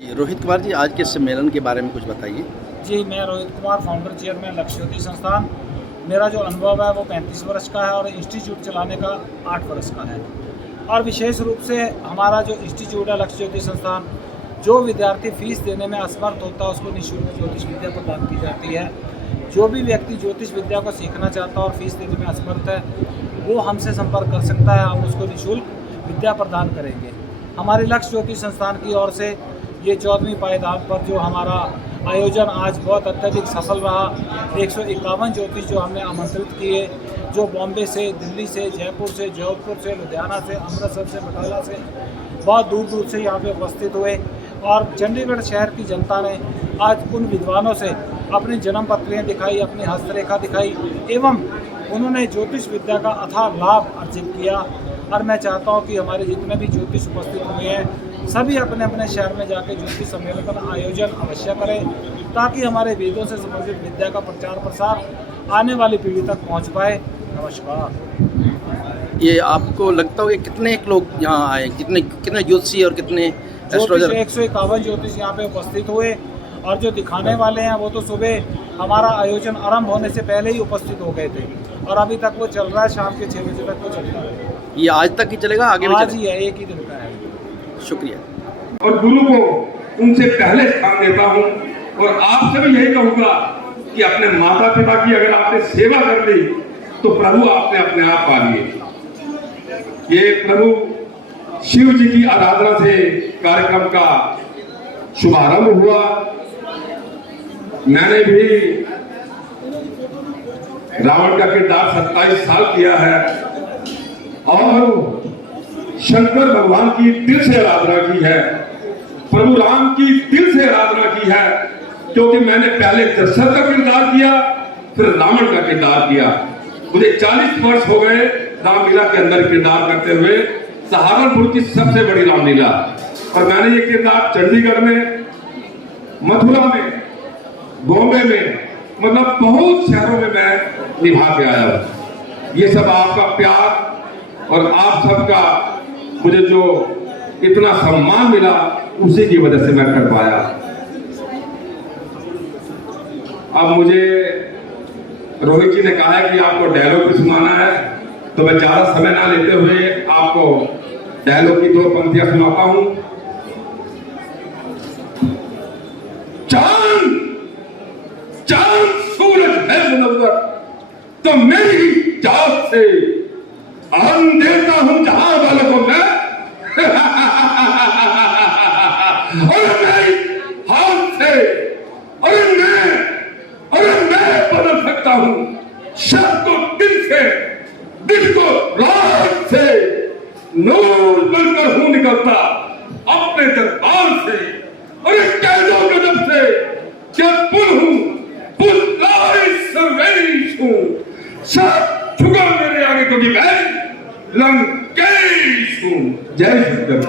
रोहित कुमार जी, आज के सम्मेलन के बारे में कुछ बताइए। जी, मैं रोहित कुमार, फाउंडर चेयरमैन लक्ष्य ज्योति संस्थान। मेरा जो अनुभव है वो 35 वर्ष का है और इंस्टीट्यूट चलाने का 8 वर्ष का है। और विशेष रूप से हमारा जो इंस्टीट्यूट है लक्ष्य ज्योति संस्थान, जो विद्यार्थी फीस देने में असमर्थ होता है उसको निःशुल्क ज्योतिष विद्या प्रदान की जाती है। जो भी व्यक्ति ज्योतिष विद्या को सीखना चाहता है और फीस देने में असमर्थ है, वो हमसे संपर्क कर सकता है। हम उसको निःशुल्क विद्या प्रदान करेंगे। हमारे लक्ष्य ज्योति संस्थान की ओर से ये 14वीं पायदान पर जो हमारा आयोजन आज बहुत अत्यधिक सफल रहा। 151 ज्योतिष जो हमने आमंत्रित किए, जो बॉम्बे से, दिल्ली से, जयपुर से, जोधपुर से, लुधियाना से, अमृतसर से, बटाला से, बहुत दूर दूर से यहाँ पे उपस्थित हुए। और चंडीगढ़ शहर की जनता ने आज उन विद्वानों से अपनी जन्म पत्रियाँ दिखाई, अपनी हस्तरेखा दिखाई एवं उन्होंने ज्योतिष विद्या का अथाह लाभ अर्जित किया। और मैं चाहता हूँ कि हमारे जितने भी ज्योतिष उपस्थित हुए हैं सभी अपने अपने शहर में जाकर ज्योतिष सम्मेलन का आयोजन अवश्य करें, ताकि हमारे वेदों से संबंधित विद्या का प्रचार प्रसार आने वाली पीढ़ी तक पहुँच पाए। नमस्कार। ये आपको लगता हो कि कितने लोग यहाँ आए, कितने ज्योतिषी और कितने एस्ट्रोलॉजर? 151 ज्योतिष यहाँ पे उपस्थित हुए और जो दिखाने वाले हैं वो तो सुबह हमारा आयोजन आरंभ होने से पहले ही उपस्थित हो गए थे और अभी तक वो चल रहा है। शाम के 6 बजे तक वो चलता है। ये आज तक ही चलेगा, आगे भी आज चलेगा? ही है, एक ही दिन का है। शुक्रिया। और गुरु को उनसे पहले स्थान देता हूं और आपसे भी यही कहूंगा कि अपने माता पिता की अगर आपने सेवा कर ली तो प्रभु आपने अपने आप पा लिए। ये प्रभु शिव जी की आराधना से कार्यक्रम का शुभारंभ हुआ। मैंने भी रावण का किरदार 27 साल किया है और शंकर भगवान की दिल से आराधना की है, प्रभु राम की दिल से आराधना की है, क्योंकि मैंने पहले दशरथ का किरदार किया, फिर रावण का किरदार किया। मुझे 40 वर्ष हो गए रामलीला के अंदर किरदार करते हुए, सहारनपुर की सबसे बड़ी रामलीला। और मैंने ये किरदार चंडीगढ़ में, मथुरा में, बॉम्बे में, मतलब बहुत शहरों में मैं निभा के आया हूं। ये सब आपका प्यार और आप सबका मुझे जो इतना सम्मान मिला उसी की वजह से मैं कर पाया। अब मुझे रोहित जी ने कहा है कि आपको डायलॉग भी सुनाना है, तो मैं ज्यादा समय ना लेते हुए आपको डायलॉग की 2 पंक्तियां सुनाता हूं। चांद चांद सूरज है मुनव्वर, तो मेरी जात से अहम देता हूं जहां वालों को मैं और मेरी हाथ से मैं बदल सकता हूं शब्द को दिल से, दिल को रात से, नूर बनकर हूं निकलता अपने दरबार से। और एक कैदों कदम से क्या पुल हूं, पुल लाई सर्वेश हूं, सब झुका मेरे आगे क्योंकि मैं लंकेश हूं। जय शंकर।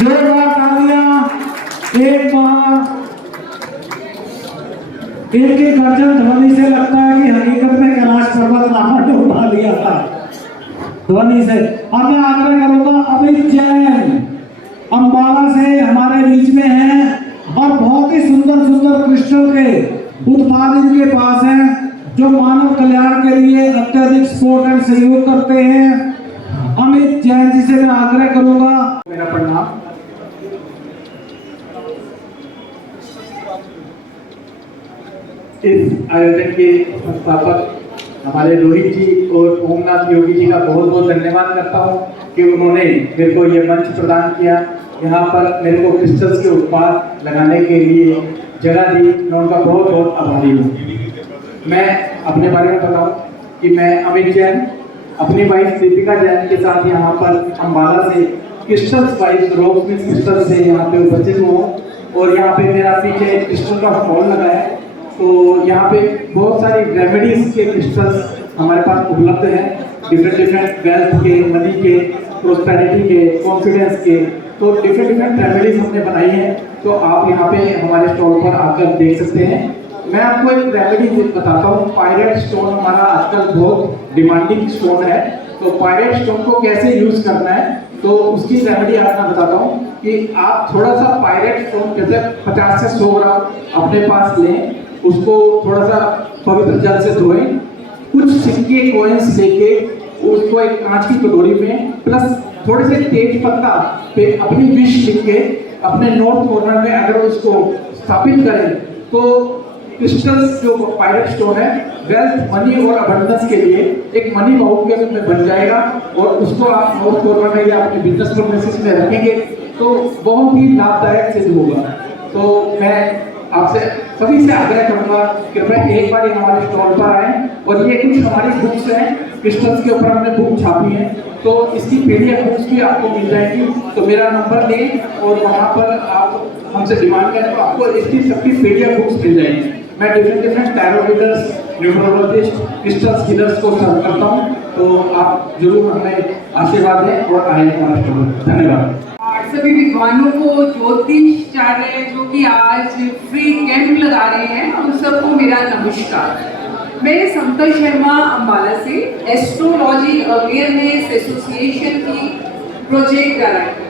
जोरदार तालियां। एक बार एक गर्जन ध्वनि से लगता है कि हकीकत में कैलाश पर्वत रावण ने उठा लिया था ध्वनि से। अब मैं आग्रह करूंगा, अमित जैन अंबाला से हमारे बीच में हैं और बहुत ही सुंदर सुंदर क्रिस्टल के उत्पाद इनके पास हैं, जो मानव कल्याण के लिए अत्यधिक सपोर्ट एंड सहयोग करते हैं। अमित जैन जी से मैं आग्रह करूंगा। मेरा प्रणाम। इस आयोजन के संस्थापक हमारे रोहित जी और ओमनाथ योगी जी का बहुत बहुत धन्यवाद करता हूं कि उन्होंने मेरे को ये मंच प्रदान किया, यहाँ पर मेरे को क्रिस्टल्स के उत्पाद लगाने के लिए जगह दी। मैं उनका बहुत बहुत आभारी हूँ। मैं अपने बारे में बताऊं कि मैं अमित जैन अपनी वाइफ दीपिका जैन के साथ यहाँ पर अंबाला से क्रिस्टल्स वाइफ रोक में क्रिस्टल से यहाँ पे उपस्थित हुआ और यहाँ पे मेरा पीछे क्रिस्टल का स्टॉल लगा है। तो यहाँ पे बहुत सारी रेमेडीज के क्रिस्टल्स हमारे पास उपलब्ध हैं, डिफरेंट वेल्थ के, मनी के, प्रोस्पेरिटी के, कॉन्फिडेंस के। तो डिफरेंट रेमेडीज हमने बनाई हैं, तो आप यहाँ पे हमारे स्टॉल पर आकर देख सकते हैं। मैं आपको एक रेमेडी बताता हूँ। पायरेट स्टोन हमारा आजकल बहुत डिमांडिंग स्टोन है तो पायरेट स्टोन को कैसे यूज करना है, तो उसकी रेमेडी आज मैं बताता हूँ कि आप थोड़ा सा पायरेट स्टोन जैसे 50 से 100 ग्राम अपने पास लें, उसको थोड़ा सा पवित्र जल से धोएं, कुछ सिक्के कॉइन्स लेके उसको एक कांच की कटोरी में प्लस थोड़े से तेज पत्ता पे अपनी विश लिख के अपने नॉर्थ कॉर्नर में अगर उसको स्थापित करें तो क्रिस्टल्स जो पायरेट स्टोन है वेल्थ, मनी और अबंडेंस के लिए एक मनी बाउल के रूप में बन जाएगा और उसको आप नॉर्थ कॉर्नर में या अपने बिजनेस प्रोसेस में रखेंगे तो बहुत ही लाभदायक सिद्ध होगा। तो मैं आपसे सभी से आग्रह करूंगा कृपया एक बार हमारे स्टॉल पर आए, और ये कुछ हमारी बुक्स हैं, क्रिस्टल्स के ऊपर हमने बुक छापी है, तो इसकी पीडीएफ बुक्स भी आपको मिल जाएगी। तो मेरा नंबर लें और वहाँ पर आप हमसे डिमांड करें तो आपको इसकी सबकी पीडीएफ बुक्स मिल जाएंगी। मैं different tarot readers, numerologist, crystals healers को सर्व करता हूँ, तो आप जरूर हमें आशीर्वाद दें और आए हमारे स्टॉल। धन्यवाद। और सभी विद्वानों को, ज्योतिषाचार्य जो कि आज फ्री कैंप लगा रहे हैं, उन सबको मेरा नमस्कार। मैं समता शर्मा अंबाला से एस्ट्रोलॉजी अवेयरनेस एसोसिएशन की प्रोजेक्ट डायरेक्टर।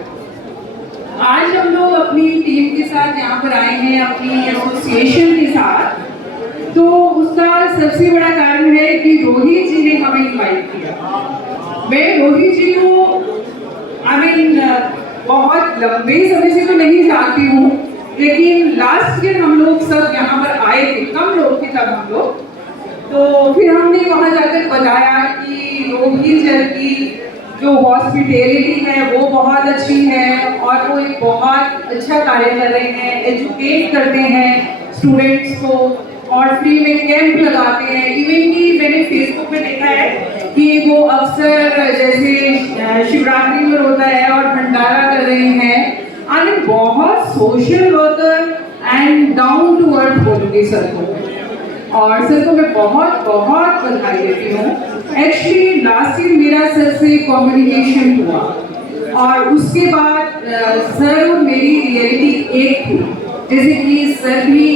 आज हम लोग अपनी टीम के साथ यहाँ पर आए हैं, अपनी एसोसिएशन के साथ। तो उसका सबसे बड़ा कारण है कि रोहित जी ने हमें इनवाइट किया। मैं रोहित जी को बहुत लंबे समय से तो नहीं जानती हूँ, लेकिन लास्ट ईयर हम लोग सब यहाँ पर आए थे, कम लोग थे तब हम लोग। तो फिर हमने वहाँ जाकर बताया कि रोहित सर की जो हॉस्पिटैलिटी है वो बहुत अच्छी है और वो एक बहुत अच्छा कार्य कर रहे हैं, एजुकेट करते हैं स्टूडेंट्स को और फ्री में कैंप लगाते हैं। इवन कि मैंने फेसबुक पे देखा है कि वो अक्सर जैसे शिवरात्रि में होता है और भंडारा कर रहे हैं। आई मीन बहुत social worker and down to earth बोलूँगी सर को, और सर को मैं बहुत बहुत बधाई देती हूँ। एक्चुअली लास्ट ईयर मेरा सर से कम्युनिकेशन हुआ और उसके बाद सर और मेरी रियलिटी एक थी। जैसे कि सर भी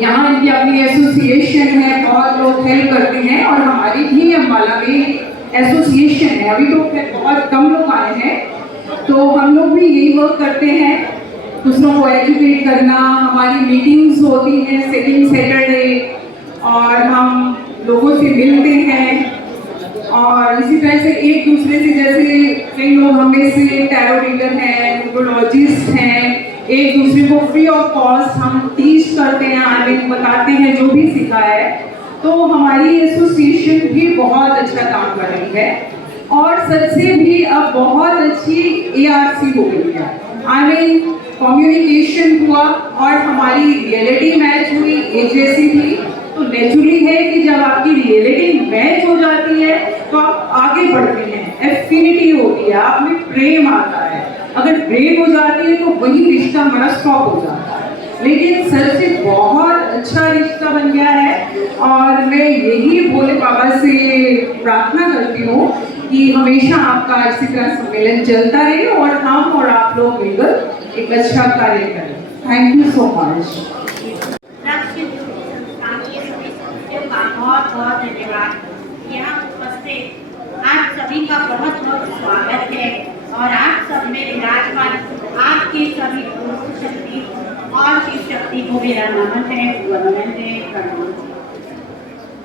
यहाँ इनकी अपनी एसोसिएशन है, बहुत लोग हेल्प करते हैं और हमारी भी अम्बाला में एसोसिएशन है। अभी तो बहुत कम लोग आए हैं, तो हम लोग भी यही वर्क करते हैं, दूसरों को एजुकेट करना। हमारी मीटिंग्स होती हैं सेकंड सैटरडे और हम लोगों से मिलते हैं और इसी तरह से एक दूसरे से, जैसे कई लोग हमें से टैरो रीडर हैं, न्यूमरोलॉजिस्ट हैं, एक दूसरे को फ्री ऑफ कॉस्ट हम टीच करते हैं, हमें बताते हैं जो भी सीखा है। तो हमारी एसोसिएशन भी बहुत अच्छा काम कर रही है और सच से भी अब बहुत अच्छी ARC हो गई है। आई मीन कम्युनिकेशन हुआ और हमारी रियलिटी मैच हुई एक जैसी थी। तो नेचुरली है कि जब आपकी रियलिटी मैच हो जाती है तो आप आगे बढ़ते हैं, एफिनिटी होती है, आप में प्रेम आता है। अगर ब्रेक हो जाती है तो वही रिश्ता हमारा स्टॉप हो जाता है। लेकिन सर से बहुत अच्छा रिश्ता बन गया है और मैं यही भोले बाबा से प्रार्थना करती हूँ कि हमेशा आपका इसी तरह सम्मेलन चलता रहे और हम और आप लोग मिलकर एक अच्छा कार्य करें। Thank you so much. बहुत बहुत धन्यवाद। यहाँ उपस्थित आप सभी का बहुत बहुत स्वागत है और आप सब में विराजमान आपकी सभी गुरु शक्ति और शिव शक्ति को मेरा नमन है, वंदन है, प्रणाम।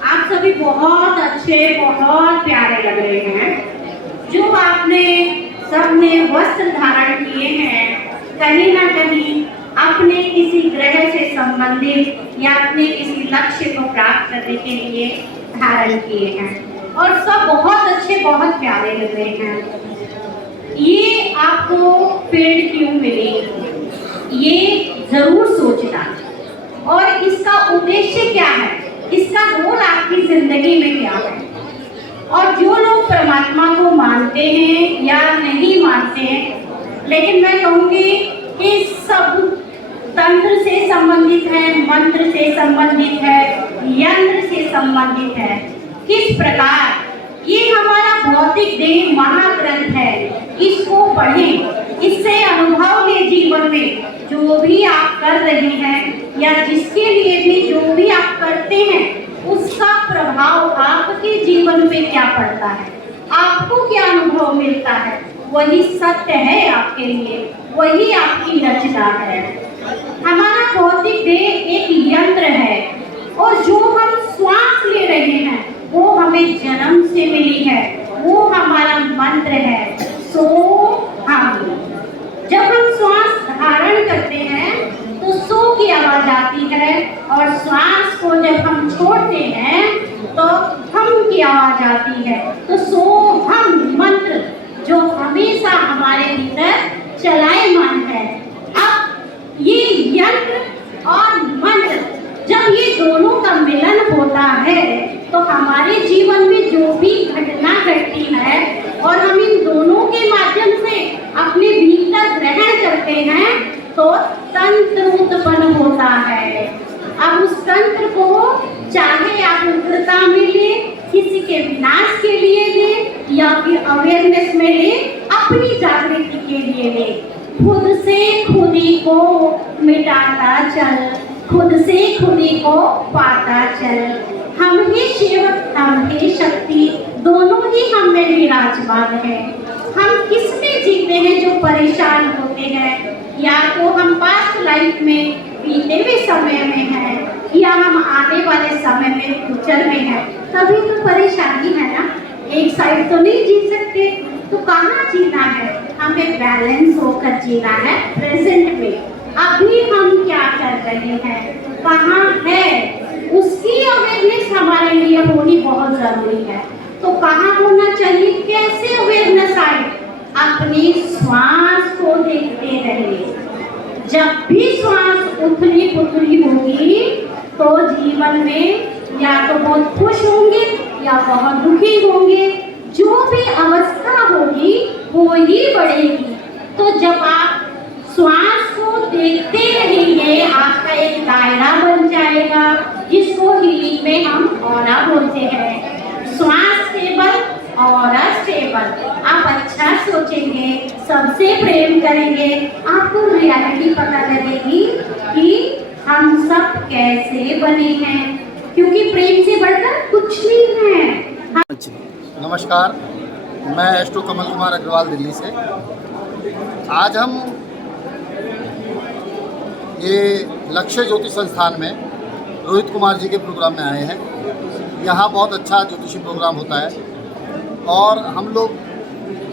आप सभी बहुत अच्छे, बहुत प्यारे लग रहे हैं। जो आपने सबने वस्त्र धारण किए हैं, कहीं ना कहीं अपने किसी ग्रह से संबंधित या अपने किसी लक्ष्य को प्राप्त करने के लिए धारण किए हैं और सब बहुत अच्छे, बहुत प्यारे लग रहे हैं। ये आपको पेड़ क्यों मिली, ये जरूर सोचना और इसका उद्देश्य क्या है, इसका रोल आपकी जिंदगी में क्या है। और जो लोग परमात्मा को मानते हैं या नहीं मानते हैं, लेकिन मैं कहूँगी कि सब तंत्र से संबंधित है, मंत्र से संबंधित है, यंत्र से संबंधित है। किस प्रकार ये हमारा भौतिक देह महाग्रंथ है, इसको पढ़ें, इससे अनुभव लें जीवन में। जो भी आप कर रहे हैं या जिसके लिए भी जो भी आप करते हैं, उसका प्रभाव आपके जीवन पे क्या पड़ता है, आपको क्या अनुभव मिलता है वही सत्य है आपके लिए, वही आपकी रचना है। हमारा भौतिक देह एक यंत्र है और जो हम श्वास ले रहे हैं वो हमें जन्म से मिली है, वो हमारा मंत्र है। सो हम जब हम श्वास धारण करते हैं तो सो की आवाज आती है और श्वास को जब हम छोड़ते हैं तो हम की आवाज आती है। तो सो हम मंत्र जो हमेशा हमारे भीतर चलायमान है। अब ये यंत्र और मंत्र जब ये दोनों का मिलन होता है तो हमारे जीवन में जो भी घटना घटती है और हम इन दोनों के माध्यम से अपने भीतर ग्रहण करते हैं तो तंत्र उत्पन्न होता है। अब उस तंत्र को चाहे आप उग्रता में ले, किसी के विनाश के लिए ले या फिर अवेयरनेस में ले, अपनी जागृति के लिए ले। खुद से खुदी को मिटाता चल, खुद से खुदी को पाता चल। हम ही शिव, हम ही शक्ति, दोनों ही हम में विराजमान है। हम किसमें जीते हैं जो परेशान होते हैं? या तो हम पास्ट लाइफ में बीते हुए समय में हैं या हम आने वाले समय में फ्यूचर में हैं। तभी तो परेशानी है ना, एक साइड तो नहीं जी सकते। तो कहाँ जीना है? हमें बैलेंस होकर जीना है प्रेजेंट में। अभी हम क्या कर रहे हैं, कहाँ है, उसकी अवेयरनेस हमारे लिए होनी बहुत जरूरी है। तो कहाँ होना चाहिए, कैसे अवेयरनेस आए? अपनी श्वास को देखते रहिए। जब भी श्वास उथली पुथली होगी तो जीवन में या तो बहुत खुश होंगे या बहुत दुखी होंगे। जो भी अवस्था होगी वो ही बढ़ेगी। तो जब आप श्वास को देखते रहेंगे आपका एक दायरा बन जाएगा, जिसको हीलिंग में हम ऑरा बोलते हैं। श्वास स्टेबल, ऑरा स्टेबल। आप अच्छा सोचेंगे, सबसे प्रेम करेंगे, आपको रियलिटी पता लगेगी कि हम सब कैसे बने हैं, क्योंकि प्रेम से बढ़कर कुछ नहीं है। नमस्कार, मैं एस्ट्रो कमल कुमार अग्रवाल दिल्ली से। आज हम ये लक्ष्य ज्योतिष संस्थान में रोहित कुमार जी के प्रोग्राम में आए हैं। यहाँ बहुत अच्छा ज्योतिषी प्रोग्राम होता है और हम लोग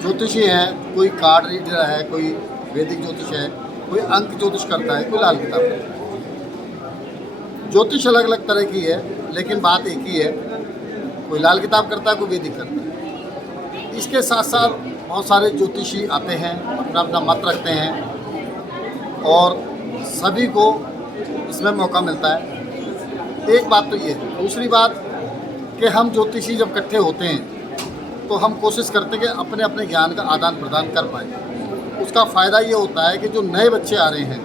ज्योतिषी हैं। कोई कार्ड रीडर है, कोई वैदिक ज्योतिष है, कोई अंक ज्योतिष करता है, कोई लाल किताब करता है। ज्योतिष अलग अलग तरह की है लेकिन बात एक ही है। कोई लाल किताब करता है, कोई वैदिक करता है। इसके साथ साथ बहुत सारे ज्योतिषी आते हैं, अपना अपना मत रखते हैं और सभी को इसमें मौका मिलता है। एक बात तो ये है। दूसरी बात कि हम ज्योतिषी जब इकट्ठे होते हैं तो हम कोशिश करते हैं कि अपने अपने ज्ञान का आदान प्रदान कर पाएँ। उसका फ़ायदा ये होता है कि जो नए बच्चे आ रहे हैं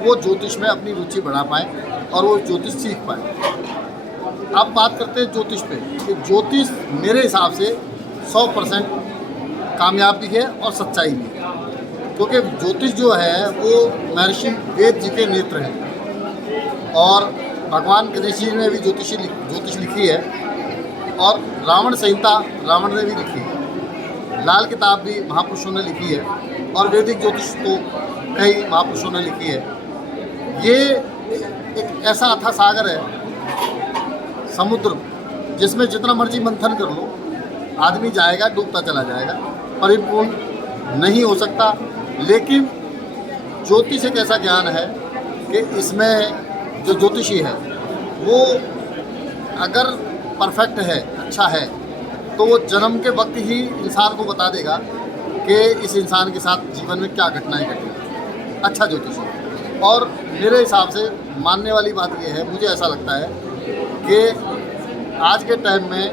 वो ज्योतिष में अपनी रुचि बढ़ा पाएँ और वो ज्योतिष सीख पाएँ। अब बात करते हैं ज्योतिष पे कि ज्योतिष मेरे हिसाब से 100% कामयाब भी है और सच्चाई भी है, क्योंकि ज्योतिष जो है वो महर्षि वेद जी के नेत्र हैं और भगवान गणेश जी ने भी ज्योतिष लिखी है और रावण संहिता रावण ने भी लिखी है। लाल किताब भी महापुरुषों ने लिखी है और वैदिक ज्योतिष तो कई महापुरुषों ने लिखी है। ये एक ऐसा अथाह सागर है, समुद्र, जिसमें जितना मर्जी मंथन कर लो आदमी जाएगा, डूबता चला जाएगा, परिपूर्ण नहीं हो सकता। लेकिन ज्योतिष एक ऐसा ज्ञान है कि इसमें जो ज्योतिषी है वो अगर परफेक्ट है, अच्छा है, तो वो जन्म के वक्त ही इंसान को बता देगा कि इस इंसान के साथ जीवन में क्या घटनाएं घटी। अच्छा ज्योतिषी। और मेरे हिसाब से मानने वाली बात यह है, मुझे ऐसा लगता है कि आज के टाइम में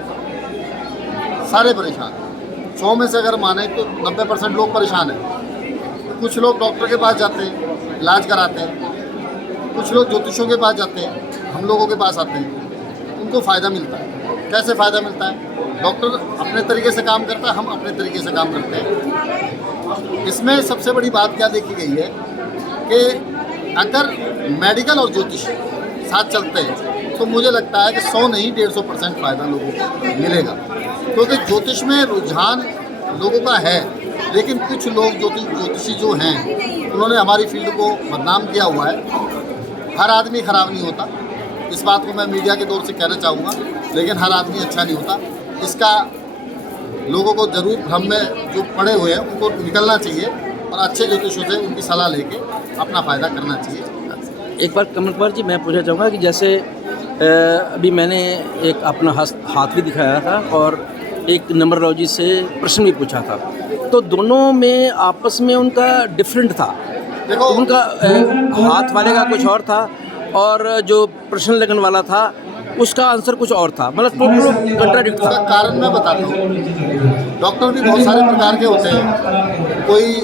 सारे परेशान हैं। 100 में से अगर माने तो 90% लोग परेशान हैं। कुछ लोग डॉक्टर के पास जाते हैं, इलाज कराते हैं, कुछ लोग ज्योतिषों के पास जाते हैं, हम लोगों के पास आते हैं, उनको फ़ायदा मिलता है। कैसे फ़ायदा मिलता है? डॉक्टर अपने तरीके से काम करता है, हम अपने तरीके से काम करते हैं। इसमें सबसे बड़ी बात क्या देखी गई है कि अगर मेडिकल और ज्योतिष साथ चलते हैं तो मुझे लगता है कि 100 नहीं 150% फ़ायदा लोगों को मिलेगा। क्योंकि ज्योतिष में रुझान लोगों का है, लेकिन कुछ लोग ज्योतिषी जो हैं उन्होंने हमारी फील्ड को बदनाम किया हुआ है। हर आदमी खराब नहीं होता, इस बात को मैं मीडिया के दौर से कहना चाहूँगा, लेकिन हर आदमी अच्छा नहीं होता। इसका लोगों को जरूर भ्रम में जो पड़े हुए हैं उनको निकलना चाहिए और अच्छे ज्योतिषों से उनकी सलाह लेके अपना फ़ायदा करना चाहिए। एक बार कमल कुमार जी, मैं पूछना चाहूँगा कि जैसे अभी मैंने एक अपना हाथ भी दिखाया था और एक नंबरोलॉजी से प्रश्न भी पूछा था, तो दोनों में आपस में उनका डिफरेंट था। देखो, तो उनका हाथ वाले का कुछ और था और जो प्रश्न लगन वाला था उसका आंसर कुछ और था, मतलब टोटल कंट्राडिक्ट था। उसका कारण मैं बताता हूँ। डॉक्टर भी बहुत सारे प्रकार के होते हैं, कोई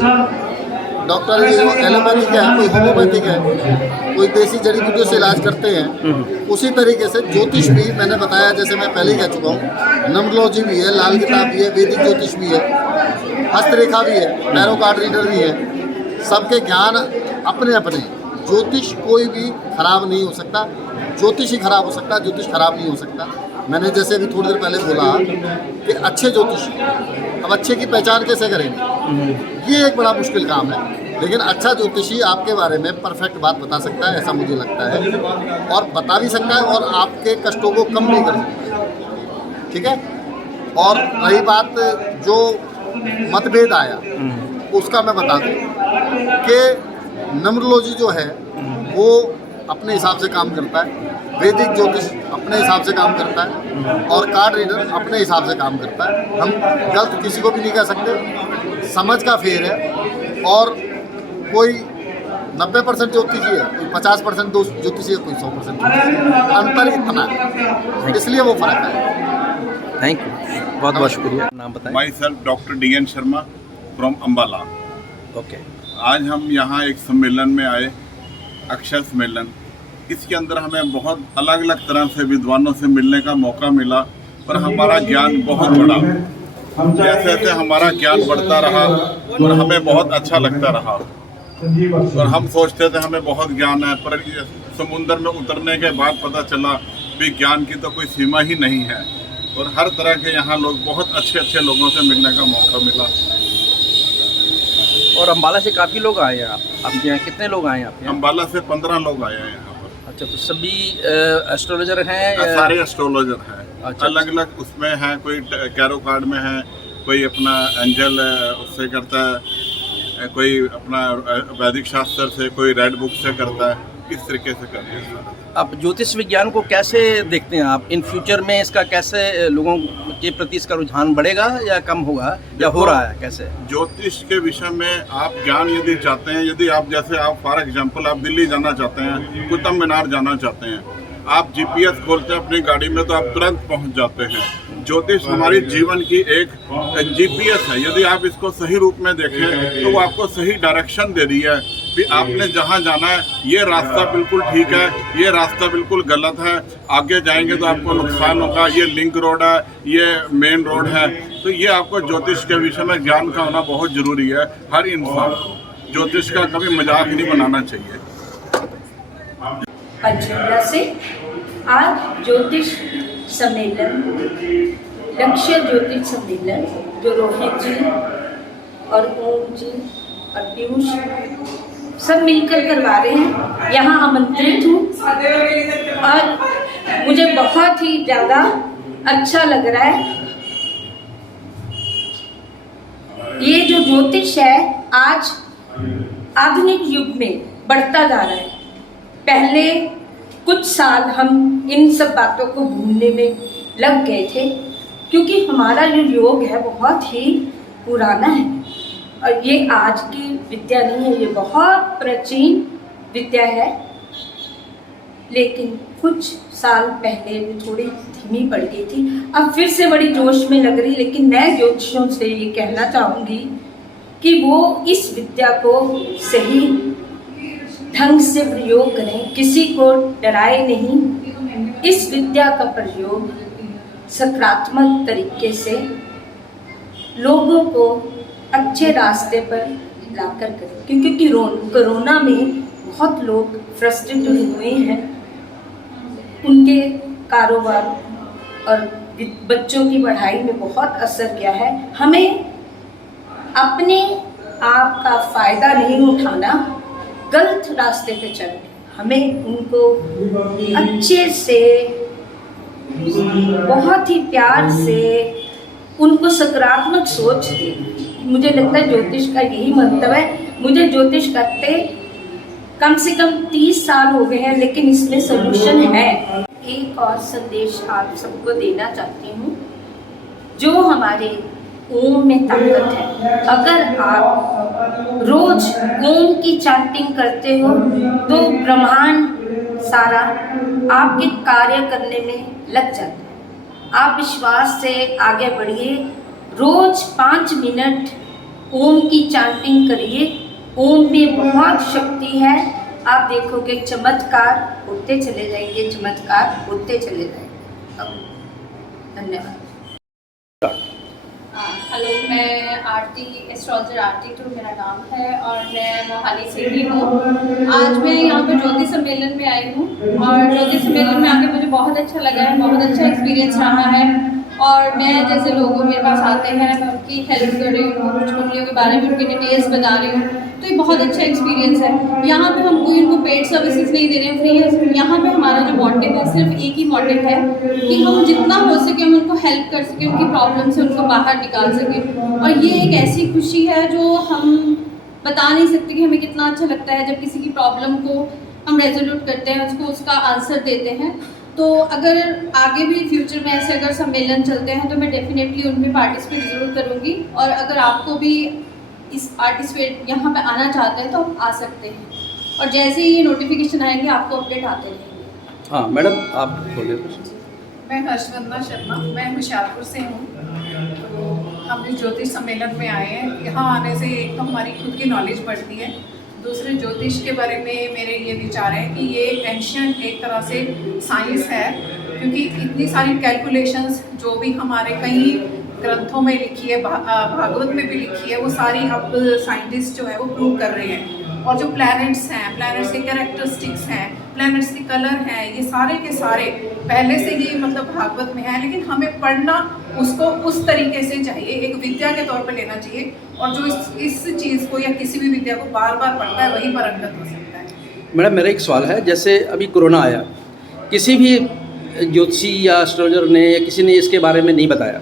डॉक्टर एलोपैथिक है, कोई होम्योपैथिक है, कोई देसी जड़ी बूटियों से इलाज करते हैं। उसी तरीके से ज्योतिष भी मैंने बताया, जैसे मैं पहले ही कह चुका हूँ, नंबरोलॉजी भी है, लाल किताब भी है, वैदिक ज्योतिष भी है, हस्तरेखा भी है, टैरो कार्ड रीडर भी है। सबके ज्ञान अपने अपने। ज्योतिष कोई भी खराब नहीं हो सकता, ज्योतिष ही खराब हो सकता है, ज्योतिष खराब नहीं हो सकता। मैंने जैसे अभी थोड़ी देर पहले बोला कि अच्छे ज्योतिष, अब अच्छे की पहचान कैसे करेंगे, ये एक बड़ा मुश्किल काम है। लेकिन अच्छा ज्योतिषी आपके बारे में परफेक्ट बात बता सकता है, ऐसा मुझे लगता है, और बता भी सकता है और आपके कष्टों को कम भी कर सकता है। ठीक है। और रही बात जो मतभेद आया, उसका मैं बता दूं कि नंबरोलॉजी जो है वो अपने हिसाब से काम करता है, वैदिक ज्योतिष अपने हिसाब से काम करता है और कार्ड रीडर अपने हिसाब से काम करता है। हम गलत किसी को भी नहीं कह सकते, समझ का फेर है। और कोई 90% ज्योतिषी है, कोई 50% ज्योतिषी है, कोई 100% अंतर इतना है, इसलिए वो फर्क है। थैंक यू, बहुत बहुत शुक्रिया। नाम बताएं। My self doctor DN Sharma from Ambala. Okay. आज हम यहाँ एक सम्मेलन में आए, अक्षर सम्मेलन। इसके अंदर हमें बहुत अलग अलग तरह से विद्वानों से मिलने का मौका मिला और हमारा ज्ञान बहुत बढ़ा। जैसे जैसे हमारा ज्ञान बढ़ता रहा और हमें बहुत अच्छा लगता रहा, और हम सोचते थे हमें बहुत ज्ञान है, पर समुद्र में उतरने के बाद पता चला भी ज्ञान की तो कोई सीमा ही नहीं है। और हर तरह के यहाँ लोग, बहुत अच्छे अच्छे लोगों से मिलने का मौका मिला। और अम्बाला से काफ़ी लोग आए हैं। आप यहाँ कितने लोग आए हैं आप यहाँ? अम्बाला से 15 लोग आए हैं यहाँ पर। अच्छा, तो सभी एस्ट्रोलॉजर हैं या? सारे एस्ट्रोलॉजर हैं। अच्छा, अलग अलग उसमें है, कोई कैरो कार्ड में है, कोई अपना एंजल उससे करता है, कोई अपना वैदिक शास्त्र से, कोई रेड बुक से करता है, इस तरीके से करते हैं। आप ज्योतिष विज्ञान को कैसे देखते हैं आप? इन फ्यूचर में इसका कैसे लोगों के प्रति इसका रुझान बढ़ेगा या कम होगा या हो रहा है, कैसे? ज्योतिष के विषय में आप ज्ञान यदि चाहते हैं, यदि आप जैसे आप फॉर एग्जांपल आप दिल्ली जाना चाहते हैं, कुतुब मीनार जाना चाहते हैं, आप GPS खोलते हैं अपनी गाड़ी में तो आप तुरंत पहुंच जाते हैं। ज्योतिष हमारी जीवन की एक GPS है। यदि आप इसको सही रूप में देखें तो वो आपको सही डायरेक्शन दे रही है कि आपने जहाँ जाना है, ये रास्ता बिल्कुल ठीक है, ये रास्ता बिल्कुल गलत है, आगे जाएंगे तो आपको नुकसान होगा, ये लिंक रोड है, ये मेन रोड है। तो ये आपको ज्योतिष के विषय में ज्ञान का होना बहुत जरूरी है। हर इंसान को ज्योतिष का कभी मजाक नहीं बनाना चाहिए। पंचकुला से आज ज्योतिष सम्मेलन, लक्ष्य ज्योतिष सम्मेलन, जो रोहित जी और ओम जी और पीयूष सब मिलकर करवा रहे हैं, यहाँ आमंत्रित हूँ और मुझे बहुत ही ज़्यादा अच्छा लग रहा है। ये जो ज्योतिष है आज आधुनिक युग में बढ़ता जा रहा है। पहले कुछ साल हम इन सब बातों को भूलने में लग गए थे, क्योंकि हमारा जो योग है बहुत ही पुराना है और ये आज की विद्या नहीं है, ये बहुत प्राचीन विद्या है। लेकिन कुछ साल पहले में थोड़ी धीमी पड़ गई थी, अब फिर से बड़ी जोश में लग रही। लेकिन मैं ज्योतिषियों से ये कहना चाहूँगी कि वो इस विद्या को सही ढंग से प्रयोग करें, किसी को डराए नहीं। इस विद्या का प्रयोग सकारात्मक तरीके से लोगों को अच्छे रास्ते पर लाकर करें, क्योंकि कोरोना में बहुत लोग फ्रस्ट्रेटेड हुए हैं, उनके कारोबार और बच्चों की पढ़ाई में बहुत असर किया है। हमें अपने आप का फ़ायदा नहीं उठाना, गलत रास्ते पे चल, हमें उनको अच्छे से, बहुत ही प्यार से उनको सकारात्मक सोच देनी। मुझे लगता है ज्योतिष का यही मंतव्य है। मुझे ज्योतिष करते कम से कम 30 साल हो गए हैं, लेकिन इसमें सोल्यूशन है। एक और संदेश आप सबको देना चाहती हूँ, जो हमारे ओम में ताकत है। अगर आप रोज ओम की चैंटिंग करते हो तो ब्रह्मांड सारा आपके कार्य करने में लग जाता है। आप विश्वास से आगे बढ़िए, रोज 5 मिनट ओम की चैंटिंग करिए। ओम में बहुत शक्ति है, आप देखोगे चमत्कार होते चले जाएंगे, चमत्कार होते चले जाएंगे। धन्यवाद। हेलो, मैं आरती, एस्ट्रोलॉजर आरती टू मेरा नाम है और मैं मोहाली से ही हूँ। आज मैं यहाँ पर ज्योति सम्मेलन में आई हूँ और ज्योति सम्मेलन में आके मुझे बहुत अच्छा लगा है, बहुत अच्छा एक्सपीरियंस रहा है। और मैं जैसे लोगों मेरे पास आते हैं, मैं उनकी हेल्प कर रही हूँ, कुछ कुंडलियों के बारे में उनकी डिटेल्स बता रही हूँ, तो ये बहुत अच्छा एक्सपीरियंस है। यहाँ पे हम कोई उनको पेड सर्विसेज नहीं दे रहे हैं, फ्री है। यहाँ पे हमारा जो मोटिव है, सिर्फ एक ही मोटिव है कि हम जितना हो सके हम उनको हेल्प कर सकें, उनकी प्रॉब्लम से उनको बाहर निकाल सकें। और ये एक ऐसी खुशी है जो हम बता नहीं सकते कि हमें कितना अच्छा लगता है जब किसी की प्रॉब्लम को हम रेजोल्यूट करते हैं, उसको उसका आंसर देते हैं। तो अगर आगे भी फ्यूचर में ऐसे अगर सम्मेलन चलते हैं तो मैं डेफिनेटली उनमें पार्टिसिपेट ज़रूर करूँगी। और अगर आपको भी इस पार्टिसिपेट यहाँ पे आना चाहते हैं तो आप आ सकते हैं, और जैसे ही ये नोटिफिकेशन आएंगे आपको अपडेट आते रहेंगे। हाँ मैडम, आप बोलिए। मैं हर्षवंदना शर्मा, मैं होशियारपुर से हूँ। तो हम इस ज्योतिष सम्मेलन में आए हैं। यहाँ आने से एक तो हमारी खुद की नॉलेज बढ़ती है, दूसरे ज्योतिष के बारे में मेरे ये विचार है कि ये एंशिएंट एक तरह से साइंस है, क्योंकि इतनी सारी कैलकुलेशंस जो भी हमारे कई ग्रंथों में लिखी है, भागवत में भी लिखी है, वो सारी अब साइंटिस्ट जो है वो प्रूव कर रहे हैं। और जो प्लैनेट्स हैं, प्लैनेट्स के कैरेक्टरिस्टिक्स हैं, प्लैनेट्स के कलर हैं, ये सारे के सारे पहले से ही मतलब भागवत में है, लेकिन हमें पढ़ना उसको उस तरीके से चाहिए, एक विद्या के तौर पे लेना चाहिए। और जो इस चीज़ को या किसी भी विद्या को बार बार पढ़ता है वही पारंगत हो सकता है। मैडम, मेरा एक सवाल है, जैसे अभी कोरोना आया, किसी भी ज्योतिषी या एस्ट्रोलॉजर ने या किसी ने इसके बारे में नहीं बताया,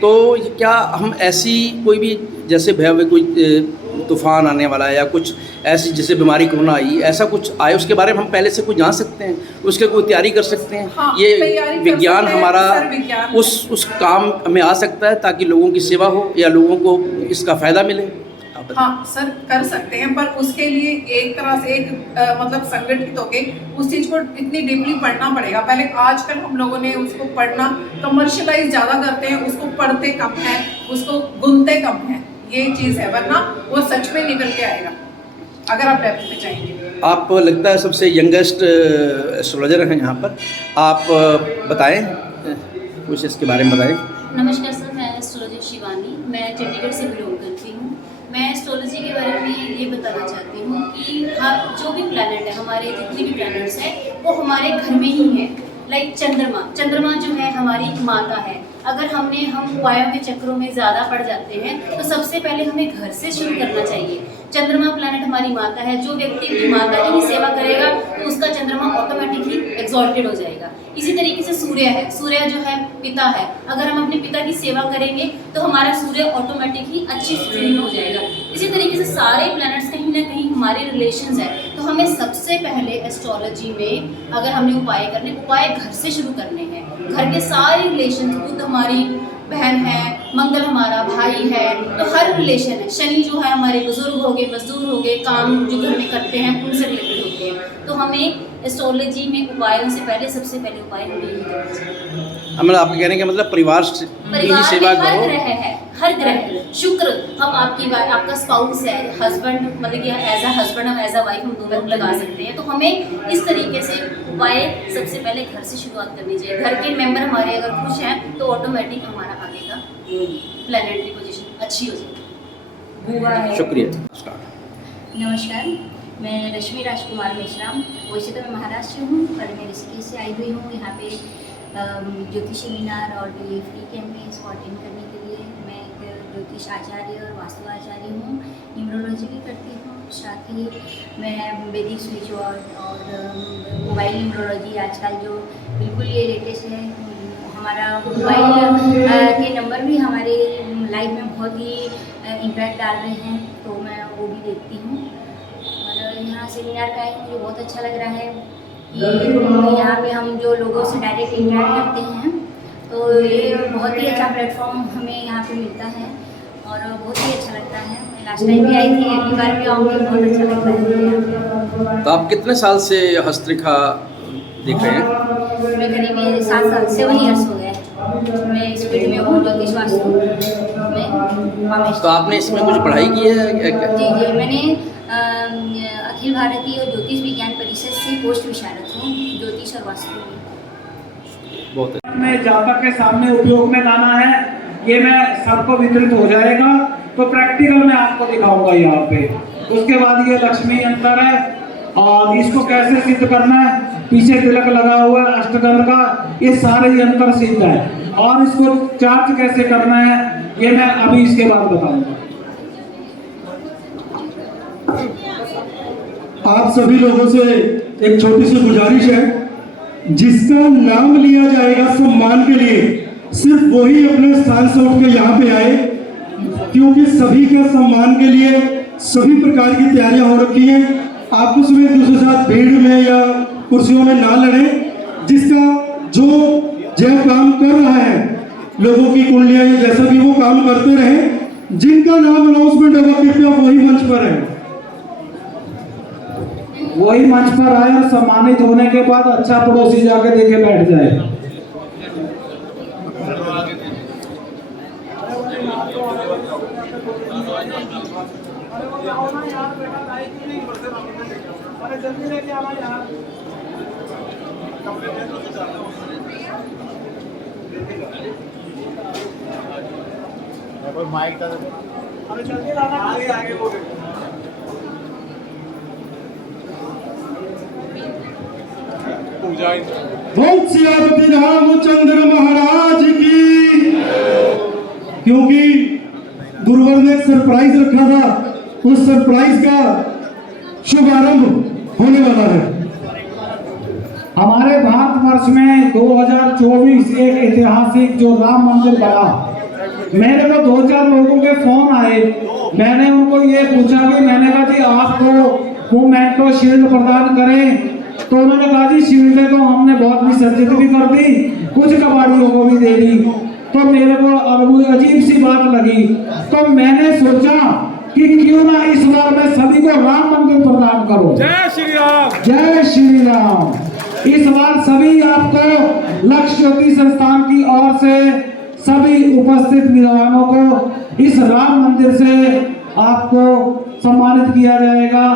तो क्या हम ऐसी कोई भी, जैसे भयावह कोई तूफान आने वाला है या कुछ ऐसी जैसे बीमारी कोरोना आई, ऐसा कुछ आए, उसके बारे में हम पहले से कुछ जान सकते हैं, उसके कोई तैयारी कर सकते हैं? हाँ, ये विज्ञान हमारा उस काम में आ सकता है ताकि लोगों की सेवा हो या लोगों को इसका फ़ायदा मिले? हाँ सर, कर सकते हैं, पर उसके लिए एक तरह से एक मतलब संगठित होके उस चीज़ को इतनी डीपली पढ़ना पड़ेगा। पहले आजकल हम लोगों ने उसको पढ़ना कमर्शियलाइज ज़्यादा करते हैं, उसको पढ़ते कम है, उसको गुनते कम है, ये चीज़ है, वरना वो सच में निकल के आएगा अगर आप डेप्थ में जाएंगे। आप लगता है सबसे यंगेस्ट एस्ट्रोलॉजर हैं यहाँ पर, आप बताएं कुछ इसके बारे में बताएं। नमस्कार सर, मैं एस्ट्रोलॉजर शिवानी, मैं चंडीगढ़ से बिलोंग करती हूँ। मैं एस्ट्रोलॉजी के बारे में ये बताना चाहती हूँ कि जो भी प्लैनेट है, हमारे जितने भी प्लैनेट्स हैं वो हमारे घर में ही है। लाइक चंद्रमा जो है हमारी माता है। अगर हम उपायों के चक्रों में ज़्यादा पड़ जाते हैं तो सबसे पहले हमें घर से शुरू करना चाहिए। चंद्रमा प्लैनेट हमारी माता है। जो व्यक्ति अपनी माता की ही सेवा करेगा तो उसका चंद्रमा ऑटोमेटिक ही एक्सॉल्टेड हो जाएगा। इसी तरीके से सूर्य है, सूर्य जो है पिता है। अगर हम अपने पिता की सेवा करेंगे तो हमारा सूर्य ऑटोमेटिक ही अच्छी स्थिति में हो जाएगा। इसी तरीके से सारे प्लैनेट्स कहीं ना कहीं हमारे रिलेशंस है। तो हमें सबसे पहले एस्ट्रोलॉजी में अगर हमने उपाय घर से शुरू करने हैं। घर के सारे रिलेशन, बुध हमारी बहन है, मंगल हमारा भाई है, तो हर रिलेशन है। शनि जो है हमारे बुजुर्ग हो गए, मजदूर हो गए, काम जो घर में करते हैं उनसे रिलेटेड होते हैं। तो हमें एस्ट्रोलॉजी में उपायों से पहले सबसे पहले उपाय हमें यही करना चाहिए। मतलब आपके कहने का मतलब परिवार की सेवा करो। हर ग्रह है, हर ग्रह, शुक्र, हम आपका स्पाउस है, हस्बैंड, मतलब कि एज अ हस्बैंड हम एज अ वाइफ हम दोनों लगा सकते हैं। तो हमें इस तरीके से उपाय सबसे पहले घर से शुरुआत करनी चाहिए। घर के मेंबर हमारे अगर खुश हैं तो ऑटोमेटिक हमारा आगे का प्लैनेटरी पोजीशन अच्छी हो जाएगी। शुक्रिया। नमस्कार, मैं रश्मि राजकुमार मेश्राम, वैसे तो मैं महाराष्ट्र हूँ पर मैं ऋषिकेश से आई हुई हूँ। यहाँ पे ज्योतिषी मीनार और ये फ्री कैंप में इसको अटेंड करने के लिए। मैं एक ज्योतिष आचार्य और वास्तु आचार्य हूँ, न्यूमरोलॉजी भी करती हूँ, साथ ही मैं वैदिक स्विच और मोबाइल न्यूमरोलॉजी आजकल जो बिल्कुल ये लेटेस्ट है, हमारा मोबाइल के नंबर भी हमारे लाइफ में बहुत ही इम्पैक्ट डाल रहे हैं, तो मैं वो भी देखती हूँ। और यहाँ सेमिनार का मुझे बहुत अच्छा लग रहा है कि यहाँ पे हम जो लोगों से डायरेक्ट इंटरेक्ट करते हैं, तो ये बहुत ही अच्छा प्लेटफॉर्म हमें यहाँ पे मिलता है और बहुत ही अच्छा लगता है। मैं लास्ट टाइम भी आई थी, अगली बार भी आऊँगी, बहुत अच्छा लगता है। तो आप कितने साल से हस्तरेखा देख रहे हैं? मैं करीब 7 साल 7 ईयर्स हो गए मैं इस फील्ड में हूँ, ज्योतिष वास्तु में। तो आपने इसमें कुछ पढ़ाई की है? जी जी, मैंने अखिल भारतीय ज्योतिष विज्ञान परिषद से पोस्ट विशारद हूँ, ज्योतिष और वास्तु में। बहुत में जातक के सामने उपयोग में लाना है, ये मैं सबको वितरित हो जाएगा, तो प्रैक्टिकल में आपको दिखाऊंगा यहाँ पे। उसके बाद ये लक्ष्मी यंत्र है और इसको कैसे सिद्ध करना है, पीछे तिलक लगा हुआ है अष्टगंध का, ये सारे यंत्र सिद्ध है। और इसको चार्ज कैसे करना है ये मैं अभी इसके बाद बताऊंगा। आप सभी लोगों से एक छोटी सी गुजारिश है, जिसका नाम लिया जाएगा सम्मान के लिए, सिर्फ वही अपने स्थान से उठ के यहाँ पे आए, क्योंकि सभी के सम्मान के लिए सभी प्रकार की तैयारियां हो रखी हैं। आपको सुबह एक दूसरे के साथ भीड़ में या कुर्सियों में ना लड़े, जिसका जो काम कर रहा है, लोगों की कुंडलियां या जैसा भी वो काम करते रहे, जिनका नाम अनाउंसमेंट होगा कृपया वही मंच पर है, वही मंच पर आए और सम्मानित होने के बाद अच्छा पड़ोसी जाके देखे बैठ जाए। जल्दी लेके आना यार। माइक अरे जल्दी लाना, आगे आगे वो सियापति रामचंद्र महाराज की। क्योंकि गुरुवर ने एक सरप्राइज रखा था, उस सरप्राइज का शुभारंभ होने वाला है। हमारे भारतवर्ष में 2024 एक ऐतिहासिक जो राम मंदिर बना, मेरे को 2-4 लोगों के फोन आए, मैंने उनको ये पूछा कि मैंने कहा जी आपको वो मेंटो शील्ड प्रदान करें, तो उन्होंने कहा जी शील्ड तो हमने बहुत विसर्जित भी कर दी, कुछ कबाड़ियों को भी दे दी। तो मेरे को अजीब सी बात लगी, तो मैंने सोचा कि क्यों ना इस बार मैं सभी को राम मंदिर प्रदान करूं। जय श्री राम, जय श्री राम। इस बार सभी आपको लक्ष्य ज्योति संस्थान की ओर से सभी उपस्थित विद्वानों को इस राम मंदिर से आपको सम्मानित किया जाएगा।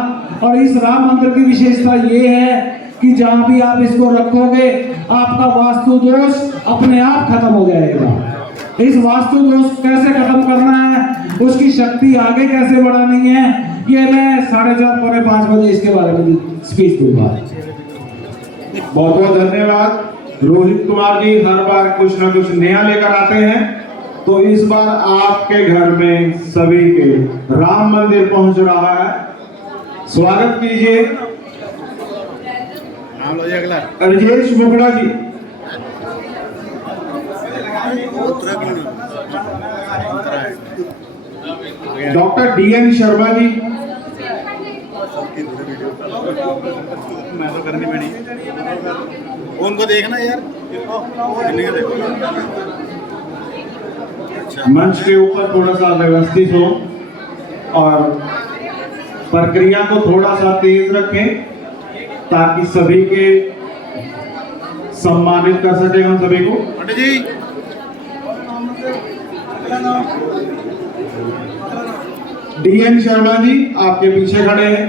और इस राम मंदिर की विशेषता ये है कि जहाँ भी आप इसको रखोगे आपका वास्तु दोष अपने आप खत्म हो जाएगा। इस वास्तु दोष कैसे खत्म करना है, उसकी शक्ति आगे कैसे बढ़ानी है, ये मैं 4:30-5 बजे इसके बारे में स्पीच दूंगा। बहुत बहुत धन्यवाद। रोहित कुमार जी हर बार कुछ ना कुछ नया लेकर आते हैं, तो इस बार आपके घर में सभी के राम मंदिर पहुंच रहा है। स्वागत कीजिए राजेश मुखड़ा जी। डॉक्टर DN शर्मा जी। मैं तो करनी पड़ी, उनको देखना यार। मंच के ऊपर थोड़ा सा व्यवस्थित हो और प्रक्रिया को थोड़ा सा तेज रखें ताकि सभी के सम्मानित कर सके हम सभी को। पंडित जी DN शर्मा जी आपके पीछे खड़े हैं।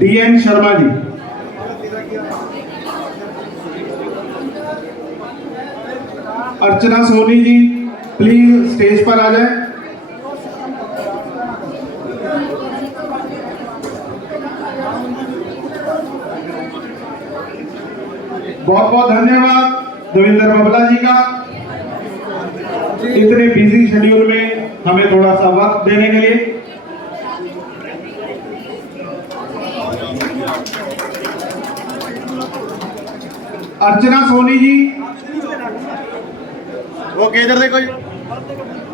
DN Sharma ji. Archana Soni ji please stage पर आ जाए। बहुत बहुत धन्यवाद देवेंद्र बबला जी का, इतने बिजी शेड्यूल में हमें थोड़ा सा वक्त देने के लिए। अर्चना सोनी जी, वो किधर देखो।